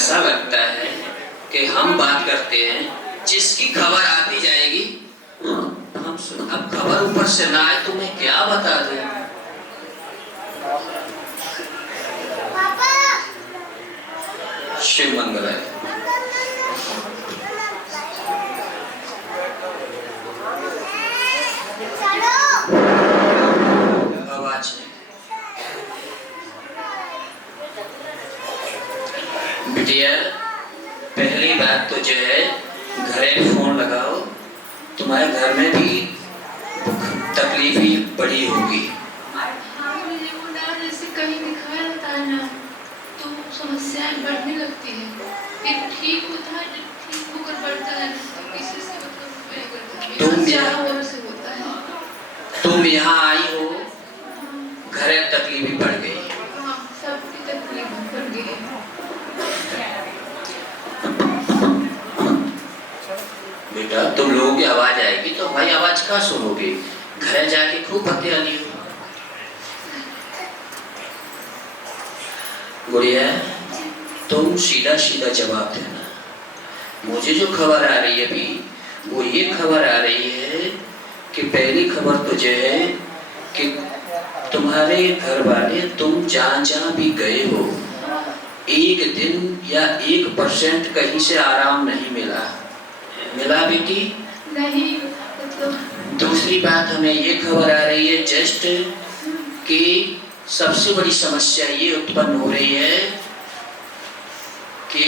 ऐसा लगता है कि हम बात करते हैं, जिसकी खबर आती जाएगी हम सुन। अब खबर ऊपर से ना आए तो मैं क्या बता दूं? शिव मंगल है। आवाज नहीं। बिटिया, पहली बात तो जो है, घरे फोन लगाओ। तुम्हारे घर में भी तकलीफ ही बड़ी होगी। जैसे कहीं दिखाया जाता है ना, तो समस्याएं बढ़ने लगती है। फिर ठीक होता है, ठीक होकर बढ़ता है, किसी से मतलब होता है। तुम यहाँ आई हो, घरे तकलीफ ही बढ़ गई। हाँ, सबकी तकलीफ बढ़ गई। बेटा, तुम लोगों की आवाज आएगी तो भाई आवाज कहाँ सुनोगे? घरे जाके खूब हथियाली हो। गुड़िया, तुम सीधा सीधा जवाब देना। मुझे जो खबर आ रही है अभी, वो ये खबर आ रही है कि पहली खबर तो जो है कि तुम्हारे घर वाले, तुम जहाँ जहाँ भी गए हो, एक दिन या 1% कहीं से आराम नहीं मिला। मिला बेटी? नहीं, मतलब दूसरी बात हमें ये खबर आ rही है जस्ट कि सबसे बड़ी समस्या ये उत्पन्न हो रही है कि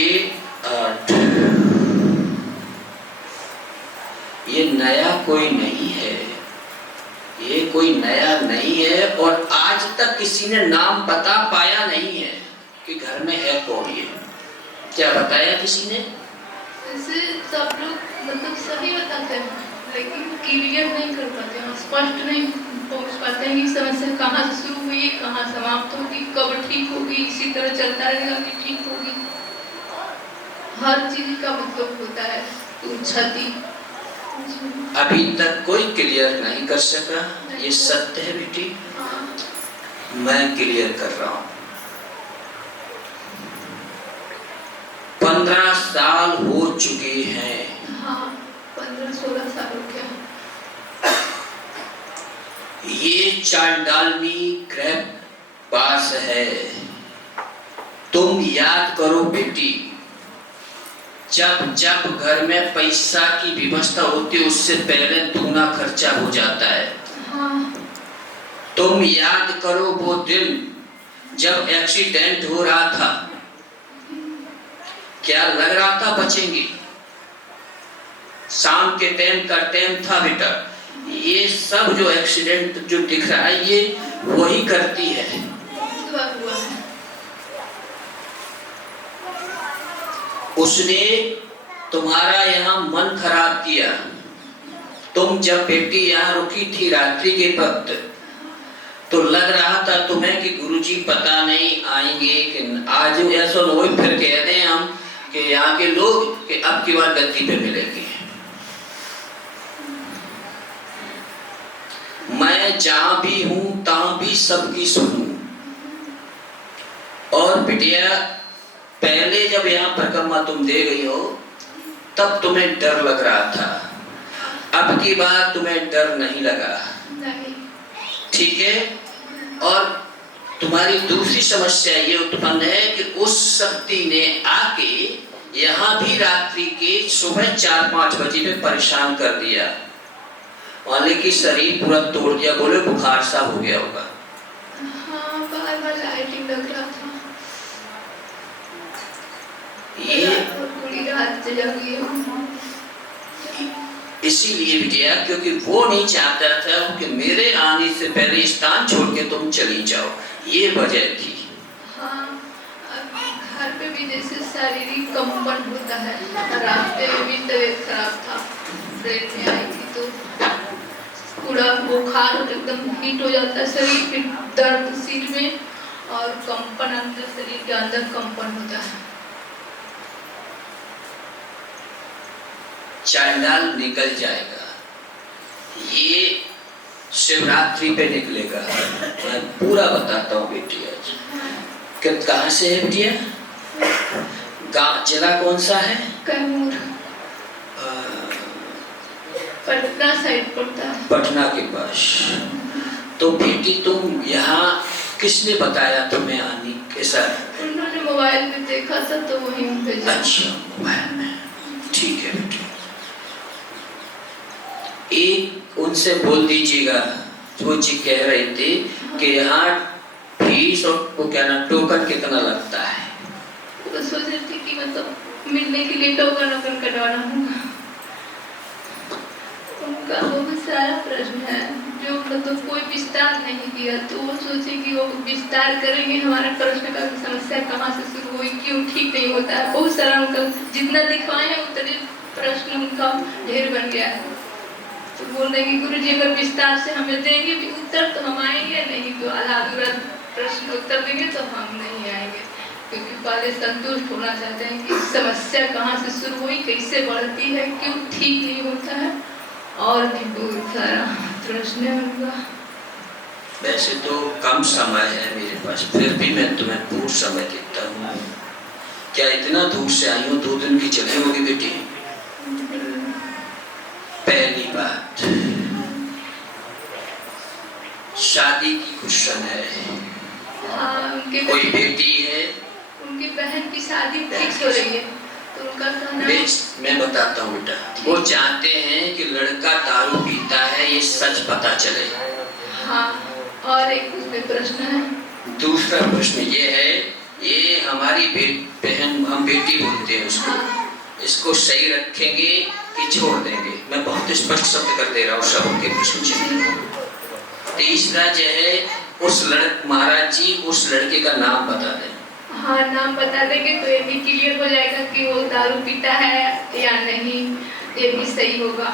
ये नया कोई नहीं है, ये कोई नया नहीं है और आज तक किसी ने नाम बता पाया नहीं है कि घर में है कौन। ये क्या बताया किसी ने? ऐसे सब लोग मतलब सही बताते हैं, लेकिन क्लियर नहीं कर पाते हैं, स्पष्ट नहीं पहुंच पाते हैं कि समस्या कहाँ से शुरू हुई, कहाँ समाप्त होगी, कब ठीक होगी, इसी तरह चलता रहेगा कि ठीक होगी। हर चीज का मतलब होता है क्षति। अभी तक कोई क्लियर नहीं कर सका, ये सत्य है बेटी। मैं क्लियर कर रहा हूँ। 15 साल हो चुके हैं। हाँ, 15-16 साल हो गया। ये चांडालनी ग्रह पास है। तुम याद करो बेटी, जब जब घर में पैसा की व्यवस्था होती है, उससे पहले दूना खर्चा हो जाता है। हाँ। तुम याद करो वो दिन जब एक्सीडेंट हो रहा था, क्या लग रहा था बचेंगे? शाम के टाइम का टाइम था बेटा। ये सब जो एक्सीडेंट जो दिख रहा है, ये वही करती है। उसने तुम्हारा यहाँ मन खराब किया। तुम जब बेटी यहाँ रुकी थी रात्रि के वक्त, तो लग रहा था तुम्हें कि गुरुजी पता नहीं आएंगे कि आज ऐसा हो, फिर कह दें हम कि यहाँ के लोग कि अब की बार गद्दी पे मिलेंगे। मैं जहां भी हूं तहां भी सबकी सुनूं। और बिटिया, पहले जब यहाँ परिक्रमा तुम दे गई हो, तब तुम्हें डर लग रहा था। अब की बार तुम्हें डर नहीं लगा, ठीक है? और तुम्हारी दूसरी समस्या ये उत्पन्न है कि उस शक्ति ने आके यहाँ भी रात्रि के सुबह 4-5 बजे में परेशान कर दिया। वाले की शरीर पूरा तोड़ दिया, बोले बुखार सा हो गया होगा। हाँ, बार-बार लाइटिंग लग रहा था। ये पूरी रात जगी हूँ। इसीलिए बिटिया, क्योंकि वो नहीं चाहता था कि मेरे आने से पहले स्थान छोड़ के तुम चली जाओ, ये वजह थी। हाँ, घर पे भी जैसे शारीरिक कंपन होता है, रास्ते में भी तबीयत खराब था, ट्रेन में आई थी तो पूरा बुखार एकदम हीट हो जाता है शरीर, फिर दर्द सिर में और कंपन अंदर शरीर के अंदर कंपन होता है। चांडाल निकल जाएगा, ये शिवरात्रि पे निकलेगा। मैं पूरा बताता हूँ बेटी। आज कहाँ से है बेटिया? गाँव जिला कौन सा है? कैमूर, पटना साइड पड़ता है। पटना के पास। तो बेटी तुम यहाँ किसने बताया तुम्हें आने कैसा? उन्होंने मोबाइल में देखा था तो वहीं भेजा। अच्छा, मोबाइल में। ठीक है बेटी, एक उनसे बोल दीजिएगा, वो जी कह रहे थे कि यहाँ फीस और वो क्या ना टोकन कितना लगता है? वो सोच रही थी कि मतलब मिलने के लिए टोकन वोकन कटवाना होगा। उनका बहुत सारा प्रश्न है जो मतलब कोई विस्तार नहीं किया, तो वो सोचे कि वो विस्तार करेंगे हमारा प्रश्न का समस्या कहाँ से शुरू हुई, क्यों ठीक नहीं होता है। बहुत सारा उनका जितना दिखवाए हैं उतने प्रश्न उनका ढेर बन गया है। तो बोल रहे कि गुरु जी अगर विस्तार से हमें देंगे भी उत्तर तो हम आएंगे, नहीं तो आधा अधूरा प्रश्न उत्तर देंगे तो हम नहीं आएंगे, क्योंकि पहले संतुष्ट होना चाहते हैं कि समस्या कहाँ से शुरू हुई, कैसे बढ़ती है, क्यों ठीक नहीं होता है, और भी बहुत सारा प्रश्न है उनका। वैसे तो कम समय है मेरे पास, फिर भी मैं तुम्हें पूर्ण समय देता हूँ। क्या इतना दूर से आई हूँ, 2 दिन की चली होगी बेटी? पहली बात, शादी की क्वेश्चन है। हाँ, कोई बेटी है? उनकी बहन की शादी फिक्स हो रही है, तो उनका कहना है। मैं बताता हूँ बेटा, वो चाहते हैं कि लड़का दारू पीता है ये सच पता चले। हाँ, और एक उसमें प्रश्न है। दूसरा प्रश्न ये है, ये हमारी बहन, हम बेटी बोलते हैं उसको, इसको सही रखेंगे कि छोड़ देंगे? मैं बहुत स्पष्ट शब्द कर दे रहा हूँ सब उनके प्रश्न। तीसरा जो है, उस महाराज जी उस लड़के का नाम बता दें। हाँ, नाम बता देंगे तो ये भी क्लियर हो जाएगा कि वो दारू पीता है या नहीं, ये भी सही होगा।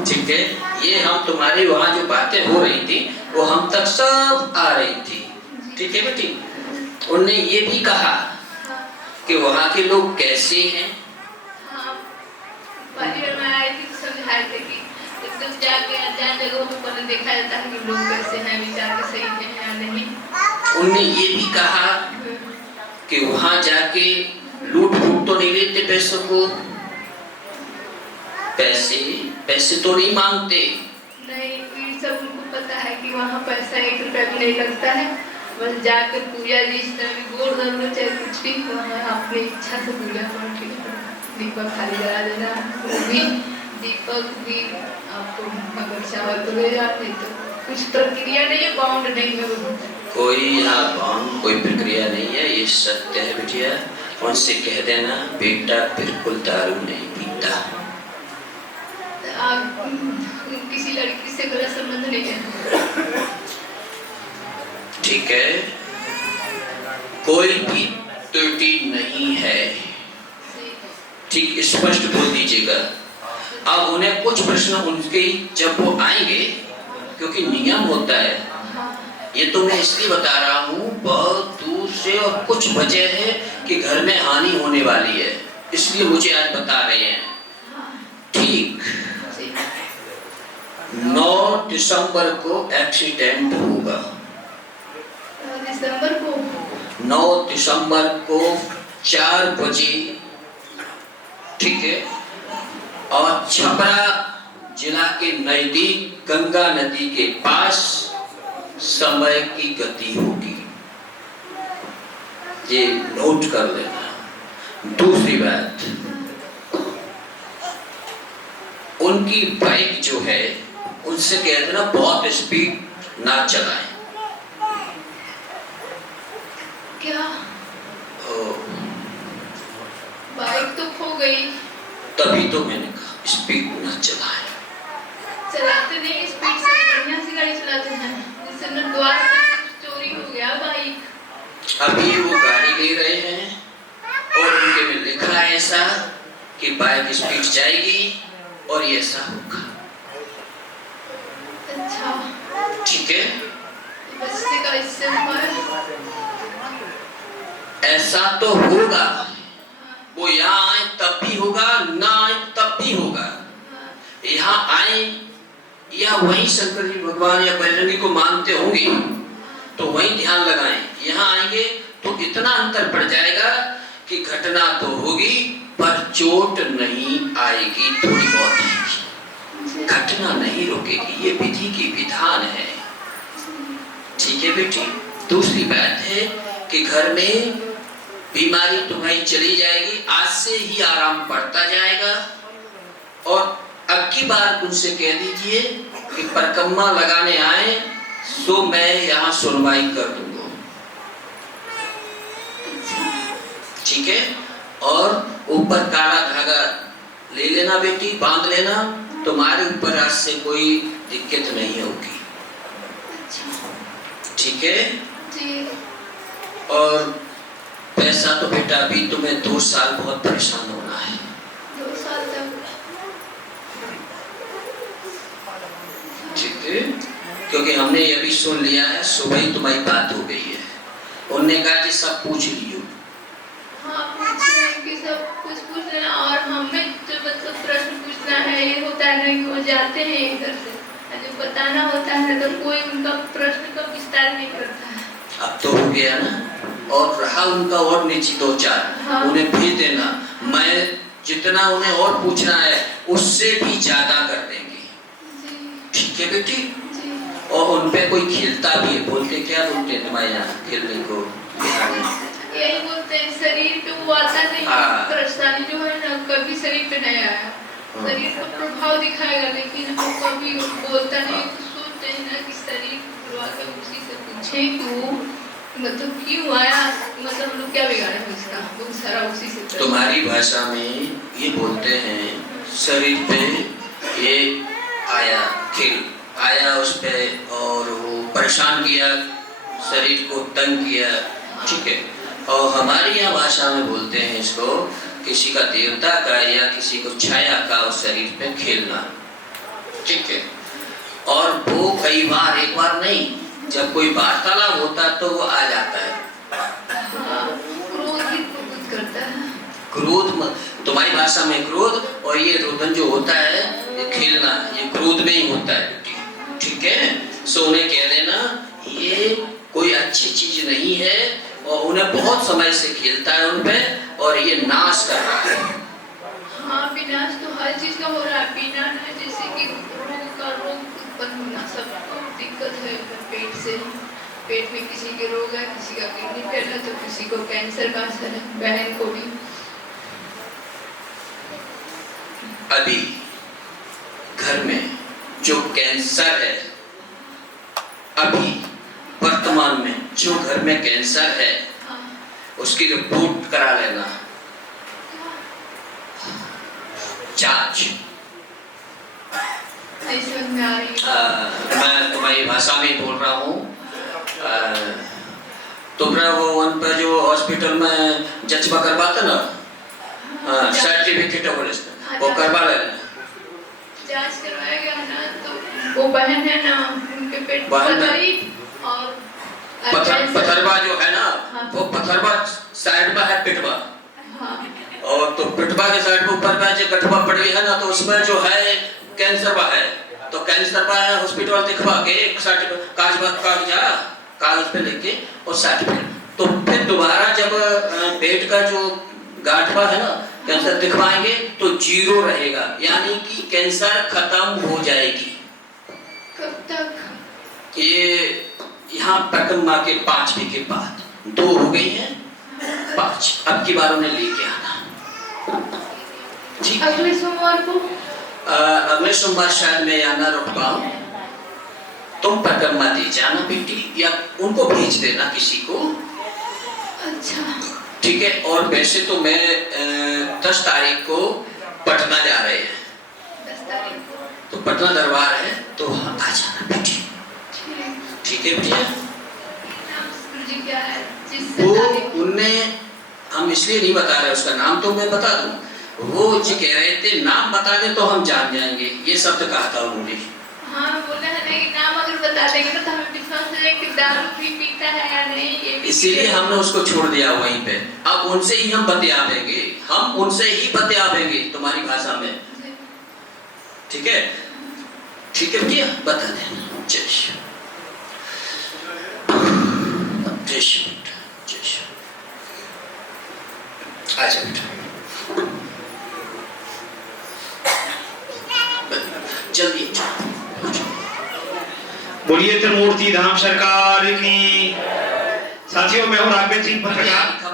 ठीक है, ये हम तुम्हारी वहाँ जो बातें हो रही थी वो हम तक सब आ रही थी। ठीक है बेटी, उनने ये भी कहा कि वहाँ के लोग कैसे हैं। हाँ, पहली बार मैं आई थी तो समझाए थे कि एकदम जाके अनजान जगहों पे पहले देखा जाता है कि लोग कैसे हैं, विचार के सही हैं या नहीं। उनने ये भी कहा कि वहाँ जाके लूट फूट तो नहीं लेते पैसों को, पैसे तो नहीं मांगते। नहीं, ये सब उनको पता है कि वहाँ पैसा 1 रुपया भी नहीं लगता है, बस जाकर पूजा जी इस तरह की गोड़ धर लो चाहे कुछ भी, वहाँ अपनी इच्छा से पूजा करके दीपक खाली जला देना। वो भी दीपक भी आपको अगर चाहो तो ले जाते, तो कुछ प्रक्रिया नहीं है, बाउंड नहीं है वो। कोई यहाँ बाउंड कोई प्रक्रिया नहीं है, ये सत्य है बिटिया। उनसे कह देना बेटा बिल्कुल दारू नहीं पीता। आप किसी लड़की से गलत संबंध नहीं है? ठीक है, कोई भी त्रुटि नहीं है, ठीक स्पष्ट बोल दीजिएगा। अब उन्हें कुछ प्रश्न उनके जब वो आएंगे, क्योंकि नियम होता है, ये तो मैं इसलिए बता रहा हूँ बहुत दूर से, और कुछ वजह है कि घर में हानि होने वाली है, इसलिए मुझे आज बता रहे हैं। ठीक 9 दिसंबर को एक्सीडेंट होगा। 9 दिसंबर को 4 बजे, ठीक है, और छपरा जिला के नजदीक गंगा नदी के पास समय की गति होगी, ये नोट कर लेना। दूसरी बात, उनकी बाइक जो है उनसे कहते ना बहुत स्पीड ना चलाएं। क्या बाइक तो खो गई? तभी तो मैंने कहा स्पीड ना चलाएं। चलाते नहीं, स्पीड से बढ़िया से गाड़ी चलाते हैं, जिससे न द्वार से चोरी हो गया बाइक। अभी वो गाड़ी ले रहे हैं और उनके में लिखा है ऐसा कि बाइक स्पीड जाएगी और ये ऐसा होगा। अच्छा, ठीक है, बचने का इससे ऐसा तो होगा, वो यहाँ आए तब भी होगा, ना आए तब भी होगा। यहाँ आए या वहीं शंकर जी भगवान या बजरंगी को मानते होंगे तो वहीं ध्यान लगाएं। यहाँ आएंगे तो इतना अंतर पड़ जाएगा कि कि घटना तो होगी पर चोट नहीं आएगी, थोड़ी बहुत आएगी, घटना नहीं रुकेगी। ये विधि की विधान है। ठीक है बेटी। दूसरी बात है कि घर में बीमारी तुम्हारी चली जाएगी, आज से ही आराम पड़ता जाएगा। और अब की बार उनसे कह दीजिए कि परिक्रमा लगाने आए तो मैं यहाँ सुनवाई कर दूंगा। ठीक है। और ऊपर काला धागा ले लेना बेटी, बांध लेना, तुम्हारे ऊपर आज से कोई दिक्कत नहीं होगी। ठीक है जी। और पैसा तो बेटा अभी तुम्हें 2 साल बहुत परेशान होना है। 2 साल तक। ठीक है, क्योंकि हमने ये भी सुन लिया है, सुबह ही तुम्हारी बात हो गई है। उन्होंने कहा कि सब पूछ लियो। हाँ, पूछ रहे हैं कि सब कुछ पूछ रहे हैं और हमें जो मतलब प्रश्न पूछना है, ये होता है नहीं, हो जाते हैं इधर से, जो बताना होता है तो कोई उनका प्रश्न का विस्तार नहीं करता है। अब तो हो गया ना। और रहा उनका और निजी 2-4, हाँ। उन्हें भेज देना, मैं जितना उन्हें और पूछना है उससे भी ज्यादा कर देंगे। ठीक है बेटी। और उन पे कोई खेलता भी है, बोलते क्या बोलते हैं तुम्हारे यहाँ खेलने को? यही बोलते हैं, शरीर पे वो आता नहीं। हाँ। परेशानी जो है ना, कभी शरीर पे नहीं आया। शरीर का प्रभाव दिखाएगा लेकिन वो कभी बोलता नहीं। सोचते हैं ना कि शरीर बुलवा के उसी से पूछे कि वो मतलब क्यों आया, मतलब हम लोग क्या बिगाड़े हैं इसका, वो सारा उसी से। तुम्हारी भाषा में ये बोलते हैं शरीर पे ये आया, खेल आया उस पे और वो परेशान किया, शरीर को तंग किया। ठीक है। और हमारी यहाँ भाषा में बोलते हैं इसको किसी का देवता का या किसी को छाया का उस शरीर पे खेलना। ठीक है। और वो कई बार, एक बार नहीं, जब कोई वार्तालाप होता तो वो आ जाता है। क्रोध ही कुछ करता है। क्रोध, तुम्हारी भाषा में क्रोध, और ये रोदन जो होता है ये खेलना, ये क्रोध में ही होता है बेटी। ठीक है। सो उन्हें कह देना ये कोई अच्छी चीज नहीं है और उन्हें बहुत समय से खेलता है उन पे और ये नाश कर रहा है। हाँ, विनाश तो हर चीज का हो रहा है। बिना ना, जैसे कि रोग का रोग उत्पन्न होना, सबको दिक्कत है पेट से। पेट में किसी के रोग है, किसी का किडनी फेल है, तो किसी को कैंसर का असर है, बहन को भी। अभी घर में जो कैंसर है, अभी वर्तमान में जो घर में कैंसर है, उसकी रिपोर्ट करा लेना, जांच। मैं तुम्हारी भाषा में बोल रहा हूँ। तुमने वो उन पर जो हॉस्पिटल में जज्बा करवाते ना, सर्टिफिकेट वो करवा लेना। जांच करवाया गया ना, तो वो बहन है ना, उनके पेट पथरी और पथरवा जो है ना, हाँ। वो पथरवा साइड में है पिटवा। हाँ। और तो पिटवा के साइड में ऊपर में जो गठवा पड़ी है ना, तो उसमें जो है कैंसर है, तो कैंसर है हॉस्पिटल दिखवा के एक कागज पे लेके और सर्टिफिकेट, तो फिर दोबारा जब पेट का जो गांठवा है ना, कैंसर दिखवाएंगे तो 0 रहेगा, यानी कि कैंसर खत्म हो जाएगी। कब तक? ये यहाँ परिक्रमा के 5वीं के बाद 2 हो गई है, 5 अब की बार उन्हें लेके आना। ठीक। अगले सोमवार को? अगले सोमवार शायद मैं यहाँ ना रुक पाऊँ, तुम परिक्रमा दे जाना बेटी, या उनको भेज देना किसी को। अच्छा। ठीक है। और वैसे तो मैं 10 तारीख को पटना जा रहे हैं। 10 तारीख को? तो पटना दरबार है, तो आ जाना बेटी। ठीक है भैया। गुरुजी क्या है? वो उनने, हम इसलिए नहीं बता रहे, उसका नाम तो मैं बता दूं, वो जी कह रहे थे नाम बता दे तो हम जान जाएंगे, ये शब्द कहा था उन्होंने। हाँ, बोला है ना कि नाम अगर बता देंगे तो हमें विश्वास है कि दारू भी पीता है या नहीं, ये भी। इसीलिए हमने उसको छोड़ दिया वहीं पे। अब उनसे ही हम बतियावेंगे, हम उनसे ही बतियावेंगे तुम्हारी भाषा में। ठीक है। ठीक है भैया, बता देना। जय श्री जय श्री जय श्री। आजा बेटा, जल्दी उठो। बोलिए त्रिमूर्ति धाम सरकार की। साथियों, मैं हूं राघवेंद्र सिंह पत्रकार।